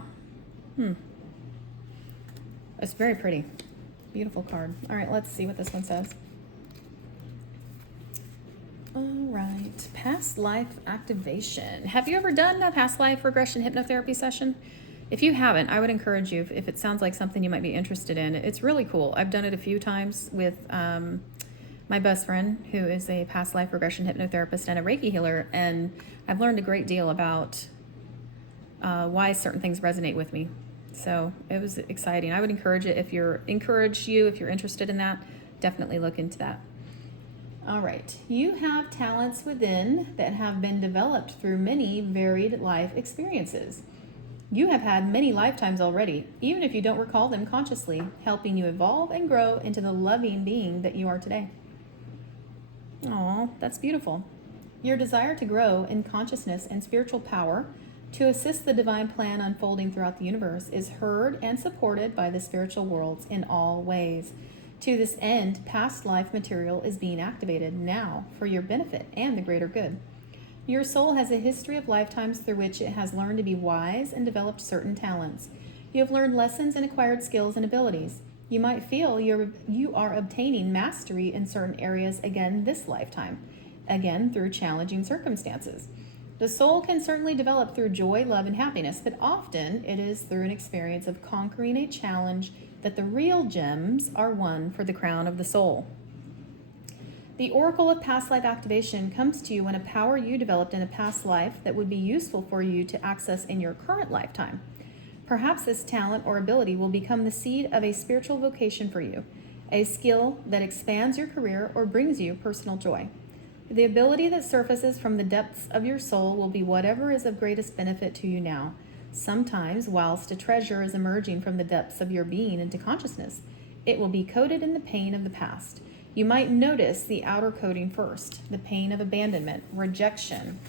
It's very pretty. Beautiful card. All right, let's see what this one says. All right, past life activation. Have you ever done a past life regression hypnotherapy session? If you haven't, I would encourage you, if it sounds like something you might be interested in. It's really cool. I've done it a few times with my best friend, who is a past life regression hypnotherapist and a Reiki healer, and I've learned a great deal about why certain things resonate with me. So it was exciting. I would encourage it if you're interested in that, definitely look into that. All right. You have talents within that have been developed through many varied life experiences. You have had many lifetimes already, even if you don't recall them consciously, helping you evolve and grow into the loving being that you are today. Aw, that's beautiful. Your desire to grow in consciousness and spiritual power to assist the divine plan unfolding throughout the universe is heard and supported by the spiritual worlds in all ways. To this end, past life material is being activated now for your benefit and the greater good. Your soul has a history of lifetimes through which it has learned to be wise and developed certain talents. You have learned lessons and acquired skills and abilities. You might feel you are obtaining mastery in certain areas again this lifetime, again through challenging circumstances. The soul can certainly develop through joy, love, and happiness, but often it is through an experience of conquering a challenge that the real gems are won for the crown of the soul. The oracle of past life activation comes to you when a power you developed in a past life that would be useful for you to access in your current lifetime. Perhaps this talent or ability will become the seed of a spiritual vocation for you, a skill that expands your career or brings you personal joy. The ability that surfaces from the depths of your soul will be whatever is of greatest benefit to you now. Sometimes, whilst a treasure is emerging from the depths of your being into consciousness, it will be coated in the pain of the past. You might notice the outer coating first, the pain of abandonment, rejection,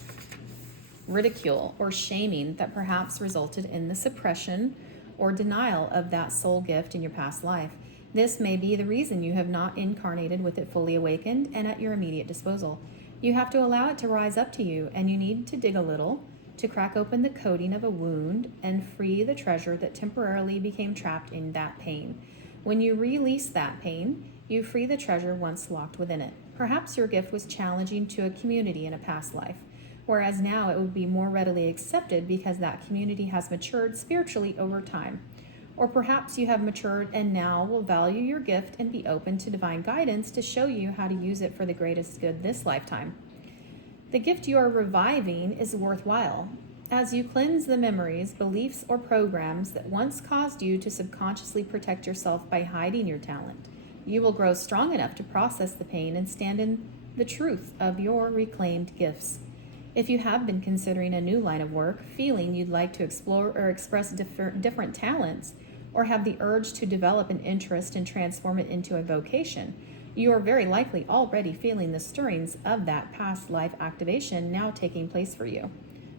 ridicule, or shaming that perhaps resulted in the suppression or denial of that soul gift in your past life. This may be the reason you have not incarnated with it fully awakened and at your immediate disposal. You have to allow it to rise up to you, and you need to dig a little to crack open the coating of a wound and free the treasure that temporarily became trapped in that pain. When you release that pain, you free the treasure once locked within it. Perhaps your gift was challenging to a community in a past life, whereas now it would be more readily accepted because that community has matured spiritually over time. Or perhaps you have matured and now will value your gift and be open to divine guidance to show you how to use it for the greatest good this lifetime. The gift you are reviving is worthwhile. As you cleanse the memories, beliefs, or programs that once caused you to subconsciously protect yourself by hiding your talent, you will grow strong enough to process the pain and stand in the truth of your reclaimed gifts. If you have been considering a new line of work, feeling you'd like to explore or express different talents, or have the urge to develop an interest and transform it into a vocation, you are very likely already feeling the stirrings of that past life activation now taking place for you.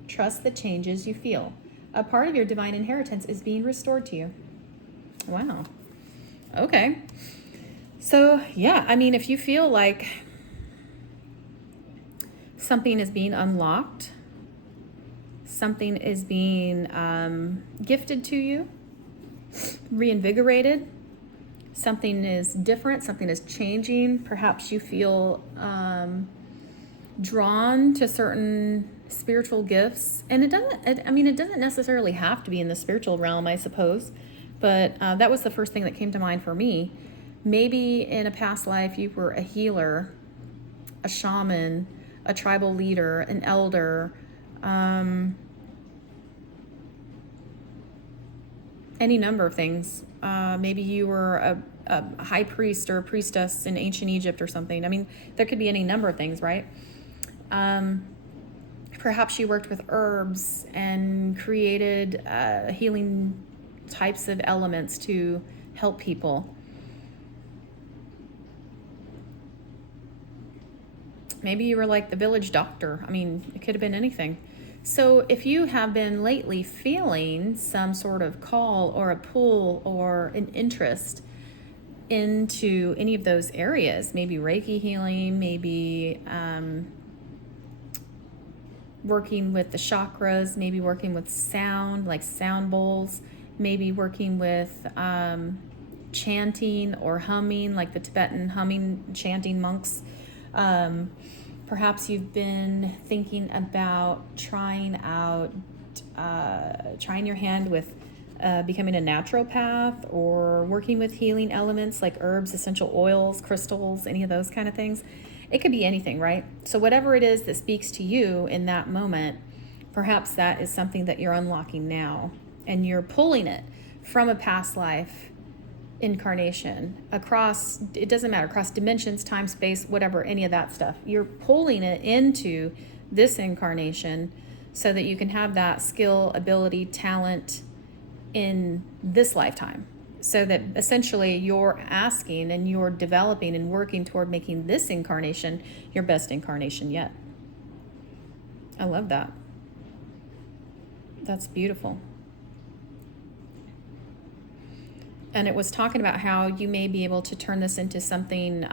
Trust the changes you feel. A part of your divine inheritance is being restored to you. Wow. Okay. So, yeah, I mean, if you feel like something is being unlocked, something is being gifted to you, reinvigorated, something is different, something is changing, perhaps you feel drawn to certain spiritual gifts, and it doesn't necessarily have to be in the spiritual realm, I suppose, but that was the first thing that came to mind for me. Maybe in a past life you were a healer, a shaman, a tribal leader, an elder, any number of things. Maybe you were a high priest or a priestess in ancient Egypt or something. I mean, there could be any number of things, right? Perhaps you worked with herbs and created healing types of elements to help people. Maybe you were like the village doctor. I mean, it could have been anything. So if you have been lately feeling some sort of call or a pull or an interest into any of those areas, maybe Reiki healing, maybe working with the chakras, maybe working with sound, like sound bowls, maybe working with chanting or humming, like the Tibetan humming, chanting monks. Perhaps you've been thinking about trying your hand with becoming a naturopath, or working with healing elements like herbs, essential oils, crystals, any of those kind of things. It could be anything, right? So whatever it is that speaks to you in that moment, perhaps that is something that you're unlocking now, and you're pulling it from a past life incarnation across, it doesn't matter, across dimensions, time, space, whatever, any of that stuff. You're pulling it into this incarnation so that you can have that skill, ability, talent in this lifetime. So that essentially you're asking and you're developing and working toward making this incarnation your best incarnation yet. I love that. That's beautiful. And it was talking about how you may be able to turn this into something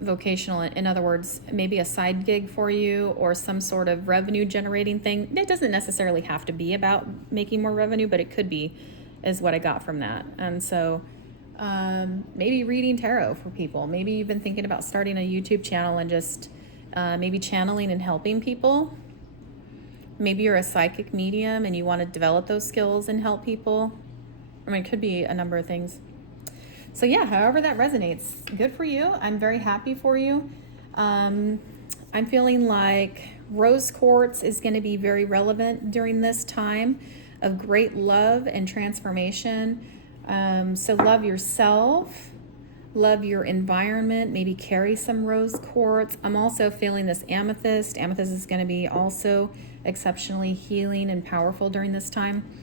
vocational. In other words, maybe a side gig for you or some sort of revenue generating thing. It doesn't necessarily have to be about making more revenue, but it could be, is what I got from that. And so maybe reading tarot for people. Maybe you've been thinking about starting a YouTube channel and just maybe channeling and helping people. Maybe you're a psychic medium and you want to develop those skills and help people. I mean, it could be a number of things. So yeah, however that resonates, good for you. I'm very happy for you. I'm feeling like rose quartz is going to be very relevant during this time of great love and transformation. So love yourself, love your environment, maybe carry some rose quartz. I'm also feeling this amethyst. Amethyst is going to be also exceptionally healing and powerful during this time.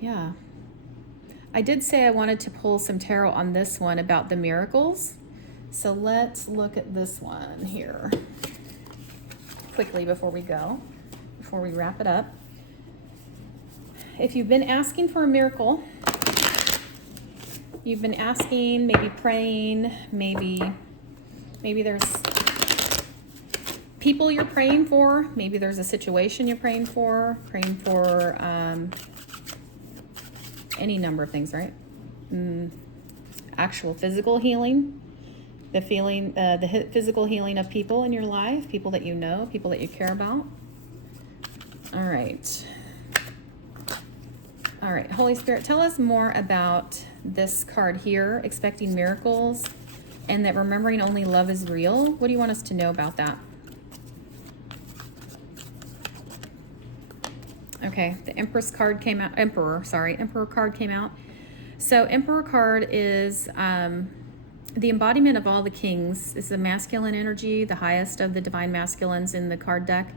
Yeah. I did say I wanted to pull some tarot on this one about the miracles. So let's look at this one here quickly before we wrap it up. If you've been asking for a miracle, you've been asking, maybe praying, maybe there's people you're praying for, maybe there's a situation you're praying for any number of things, right? Actual physical healing, the physical healing of people in your life, people that you know, people that you care about. All right, Holy Spirit, tell us more about this card here, expecting miracles, and that remembering only love is real. What do you want us to know about that? Okay, the Empress card came out. Emperor card came out. So Emperor card is the embodiment of all the kings. It's the masculine energy, the highest of the divine masculines in the card deck.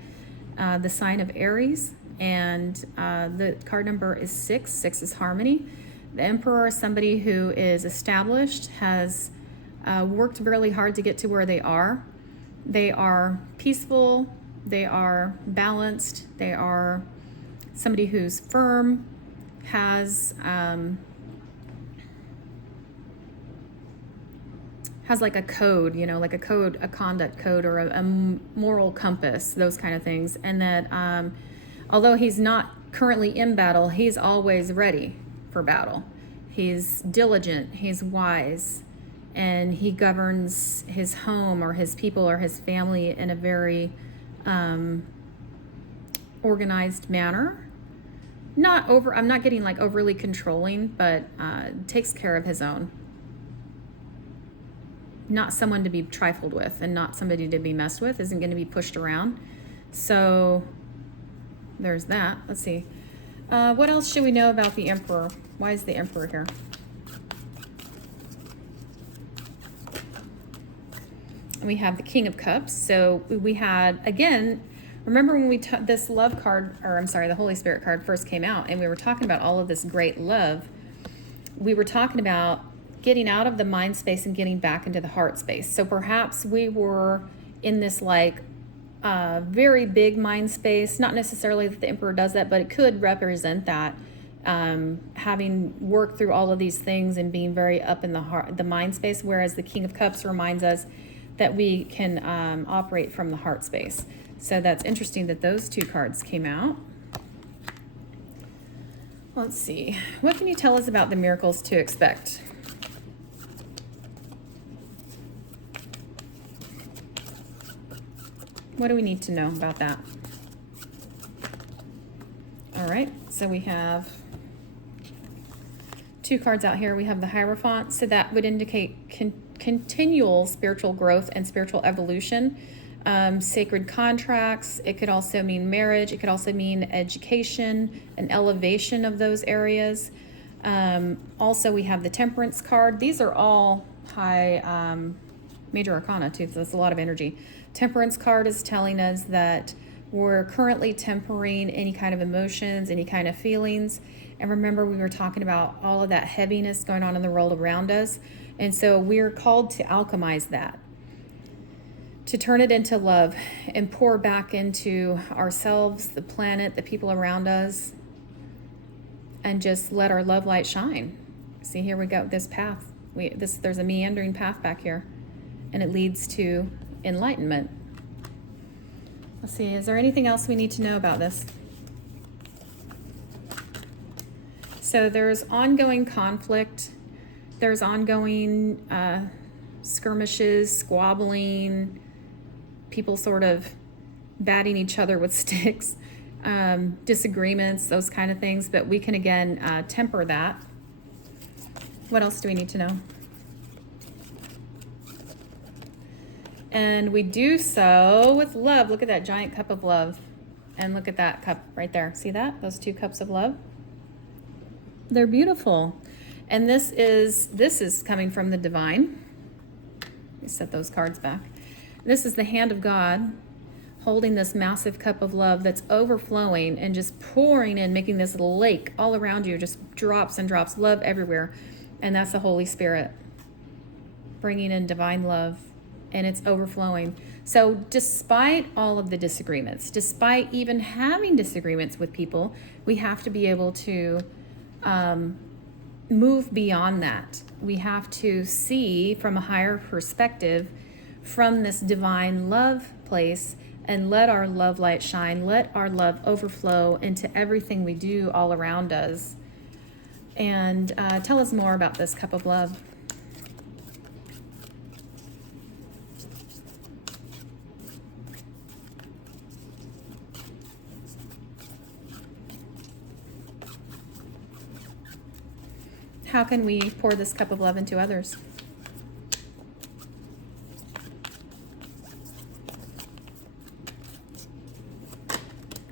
The sign of Aries, and the card number is 6. 6 is harmony. The Emperor is somebody who is established, has worked really hard to get to where they are. They are peaceful, they are balanced, they are somebody who's firm, has like a code, you know, like a code, a conduct code, or a moral compass, those kind of things. And that although he's not currently in battle, he's always ready for battle. He's diligent, he's wise, and he governs his home or his people or his family in a very organized manner. I'm not getting like overly controlling, but takes care of his own. Not someone to be trifled with, and not somebody to be messed with. Isn't going to be pushed around. So there's that. Let's see. What else should we know about the Emperor? Why is the Emperor here? We have the King of Cups. So we had, again, remember when we this love card, or I'm sorry, the Holy Spirit card first came out, and we were talking about all of this great love. We were talking about getting out of the mind space and getting back into the heart space. So perhaps we were in this like very big mind space. Not necessarily that the Emperor does that, but it could represent that. Having worked through all of these things and being very up in the heart, the mind space, whereas the King of Cups reminds us that we can operate from the heart space. So that's interesting that those two cards came out. Let's see. What can you tell us about the miracles to expect? What do we need to know about that? All right, so we have two cards out here. We have the Hierophant, so that would indicate continual spiritual growth and spiritual evolution. Sacred contracts. It could also mean marriage. It could also mean education, an elevation of those areas. Also, we have the Temperance card. These are all high major arcana too, so that's a lot of energy. Temperance card is telling us that we're currently tempering any kind of emotions, any kind of feelings. And remember, we were talking about all of that heaviness going on in the world around us. And so we're called to alchemize that, to turn it into love and pour back into ourselves, the planet, the people around us, and just let our love light shine. See, here we go, this path. There's a meandering path back here, and it leads to enlightenment. Let's see, is there anything else we need to know about this? So there's ongoing conflict. There's ongoing skirmishes, squabbling, people sort of batting each other with sticks, disagreements, those kind of things. But we can, again, temper that. What else do we need to know? And we do so with love. Look at that giant cup of love. And look at that cup right there. See that? Those two cups of love? They're beautiful. And this is coming from the divine. Let me set those cards back. This is the hand of God holding this massive cup of love that's overflowing and just pouring in, making this lake all around you, just drops and drops, love everywhere. And that's the Holy Spirit bringing in divine love, and it's overflowing. So despite all of the disagreements, despite even having disagreements with people, we have to be able to move beyond that. We have to see from a higher perspective, from this divine love place, and let our love light shine. Let our love overflow into everything we do all around us. And tell us more about this cup of love. How can we pour this cup of love into others?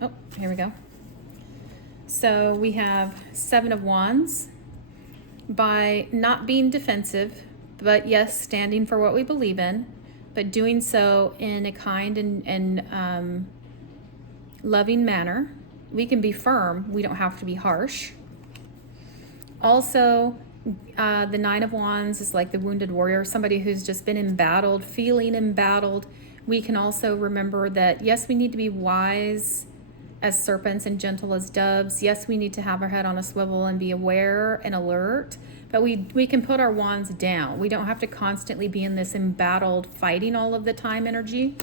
Oh, here we go. So we have Seven of Wands. By not being defensive, but yes, standing for what we believe in, but doing so in a kind and loving manner. We can be firm. We don't have to be harsh. Also, the Nine of Wands is like the wounded warrior, somebody who's just been embattled, feeling embattled. We can also remember that, yes, we need to be wise as serpents and gentle as doves. Yes, we need to have our head on a swivel and be aware and alert, but we can put our wands down. We don't have to constantly be in this embattled, fighting all of the time energy.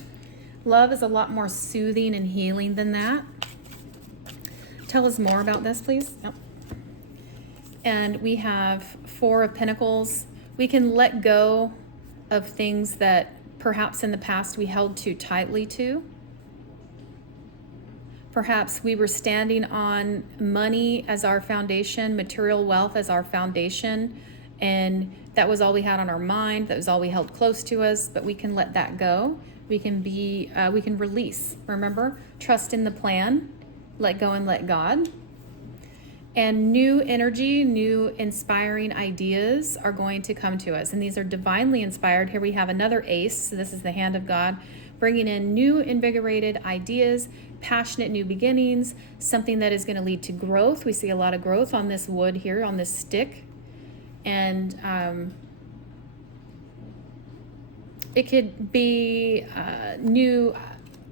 Love is a lot more soothing and healing than that. Tell us more about this, please. Yep. And we have Four of Pentacles. We can let go of things that perhaps in the past we held too tightly to. Perhaps we were standing on money as our foundation, material wealth as our foundation, and that was all we had on our mind. That was all we held close to us, but we can let that go. We can release. Remember, trust in the plan, let go and let God. And new energy, new inspiring ideas are going to come to us. And these are divinely inspired. Here we have another ace. So this is the hand of God, bringing in new invigorated ideas, passionate new beginnings, something that is going to lead to growth. We see a lot of growth on this wood here, on this stick. And it could be new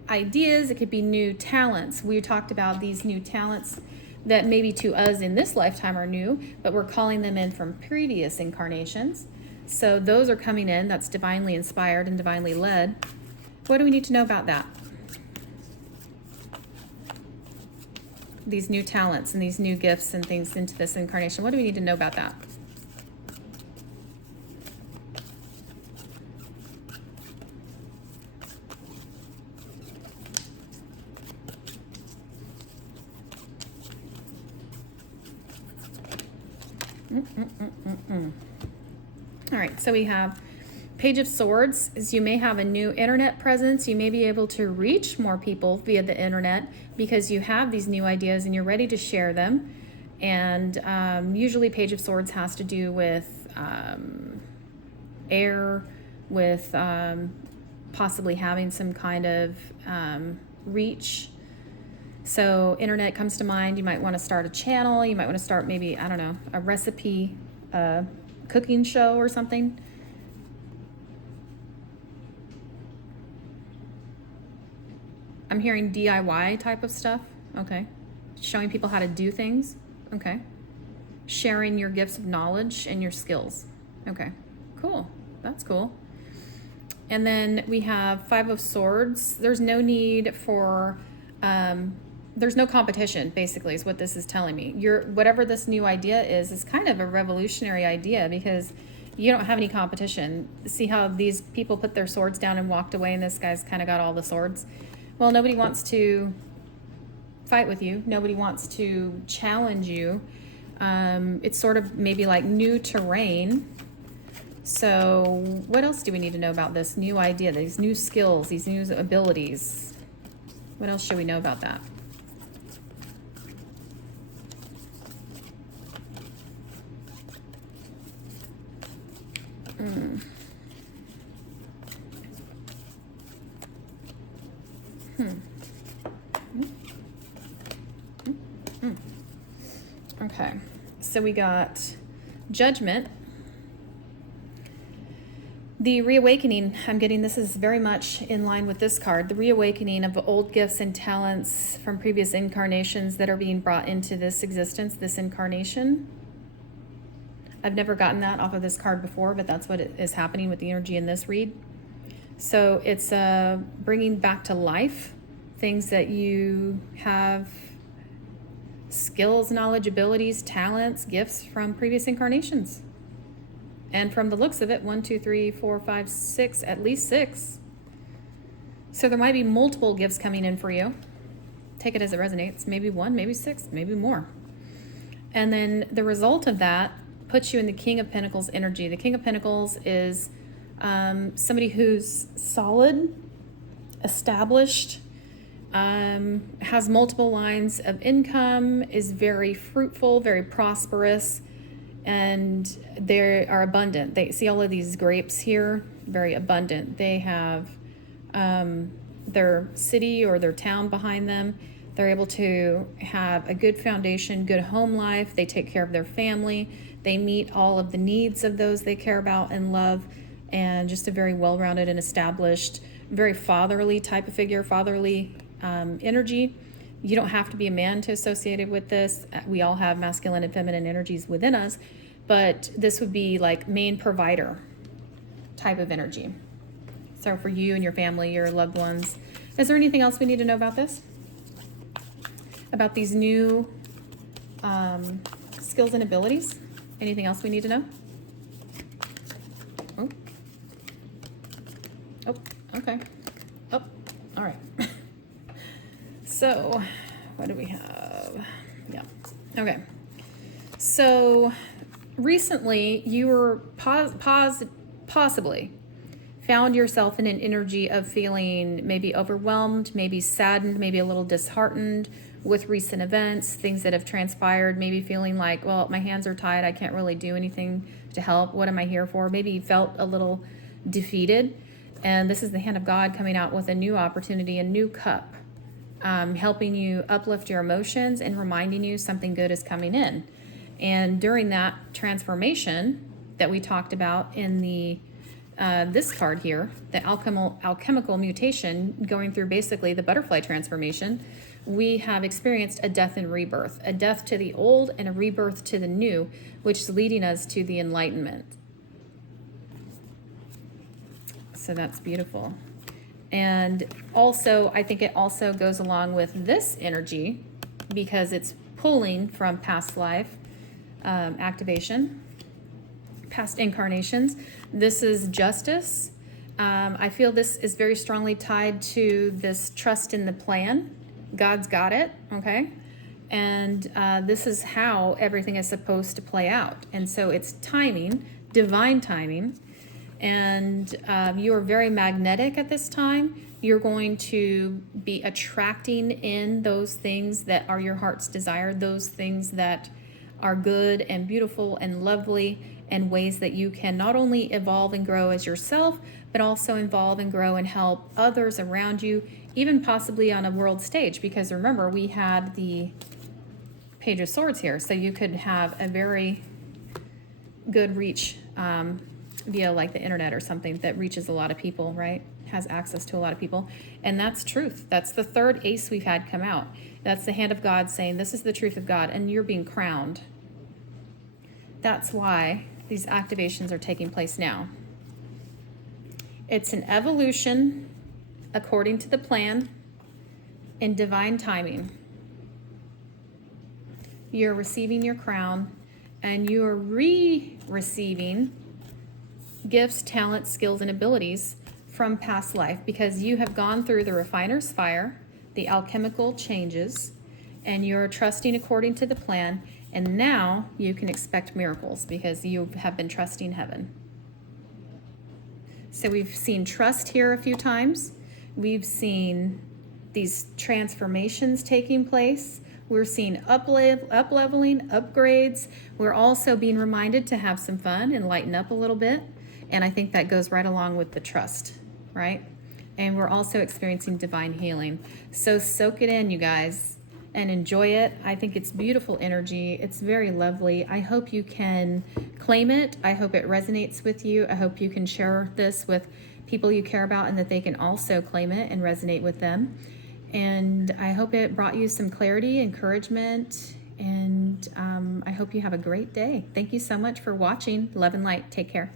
ideas. It could be new talents. We talked about these new talents that maybe to us in this lifetime are new, but we're calling them in from previous incarnations. So those are coming in. That's divinely inspired and divinely led. What do we need to know about that? These new talents and these new gifts and things into this incarnation. What do we need to know about that? All right, so we have Page of Swords. Is you may have a new internet presence. You may be able to reach more people via the internet because you have these new ideas and you're ready to share them. And usually Page of Swords has to do with air, with possibly having some kind of reach. So internet comes to mind. You might want to start a channel. You might want to start maybe, I don't know, a recipe, cooking show or something. I'm hearing DIY type of stuff. Okay. Showing people how to do things. Okay. Sharing your gifts of knowledge and your skills. Okay. Cool. That's cool. And then we have Five of Swords. There's no need for... there's no competition, basically, is what this is telling me. Whatever this new idea is kind of a revolutionary idea because you don't have any competition. See how these people put their swords down and walked away and this guy's kind of got all the swords? Well, nobody wants to fight with you. Nobody wants to challenge you. It's sort of maybe like new terrain. So what else do we need to know about this new idea, these new skills, these new abilities? What else should we know about that? Okay, so we got Judgment. The reawakening, I'm getting, this is very much in line with this card, the reawakening of old gifts and talents from previous incarnations that are being brought into this existence, this incarnation. I've never gotten that off of this card before, but that's what is happening with the energy in this read. So it's bringing back to life things that you have, skills, knowledge, abilities, talents, gifts from previous incarnations. And from the looks of it, 1, 2, 3, 4, 5, 6, at least 6. So there might be multiple gifts coming in for you. Take it as it resonates. Maybe 1, maybe 6, maybe more. And then the result of that puts you in the King of Pentacles energy. The King of Pentacles is somebody who's solid, established, has multiple lines of income, is very fruitful, very prosperous, and they are abundant. They see all of these grapes here, very abundant. They have their city or their town behind them. They're able to have a good foundation, good home life. They take care of their family. They meet all of the needs of those they care about and love, and just a very well-rounded and established, very fatherly type of figure, fatherly energy. You don't have to be a man to associate it with this. We all have masculine and feminine energies within us, but this would be like main provider type of energy. So for you and your family, your loved ones. Is there anything else we need to know about this? About these new skills and abilities? Anything else we need to know? Oh, oh, okay. Oh, all right. So, what do we have? Yeah. Okay. So, recently you were possibly found yourself in an energy of feeling maybe overwhelmed, maybe saddened, maybe a little disheartened with recent events, things that have transpired, maybe feeling like, well, my hands are tied, I can't really do anything to help. What am I here for? Maybe you felt a little defeated. And this is the hand of God coming out with a new opportunity, a new cup, helping you uplift your emotions and reminding you something good is coming in. And during that transformation that we talked about in the this card here, the alchemical mutation, going through basically the butterfly transformation, we have experienced a death and rebirth, a death to the old and a rebirth to the new, which is leading us to the enlightenment. So that's beautiful. And also, I think it also goes along with this energy because it's pulling from past life activation, past incarnations. This is justice. I feel this is very strongly tied to this trust in the plan. God's got it, okay? And this is how everything is supposed to play out. And so it's timing, divine timing. And you are very magnetic at this time. You're going to be attracting in those things that are your heart's desire, those things that are good and beautiful and lovely, and ways that you can not only evolve and grow as yourself, but also evolve and grow and help others around you, even possibly on a world stage. Because remember, we had the Page of Swords here, so you could have a very good reach via like the internet or something that reaches a lot of people, right? Has access to a lot of people. And that's truth. That's the third ace we've had come out. That's the hand of God saying, this is the truth of God, and you're being crowned. That's why these activations are taking place now. It's an evolution according to the plan in divine timing. You're receiving your crown, and you're receiving gifts, talents, skills, and abilities from past life because you have gone through the refiner's fire, the alchemical changes, and you're trusting according to the plan. And now you can expect miracles because you have been trusting heaven. So we've seen trust here a few times. We've seen these transformations taking place. We're seeing up-leveling, upgrades. We're also being reminded to have some fun and lighten up a little bit. And I think that goes right along with the trust, right? And we're also experiencing divine healing. So soak it in, you guys, and enjoy it. I think it's beautiful energy. It's very lovely. I hope you can claim it. I hope it resonates with you. I hope you can share this with people you care about and that they can also claim it and resonate with them. And I hope it brought you some clarity, encouragement, and I hope you have a great day. Thank you so much for watching. Love and light. Take care.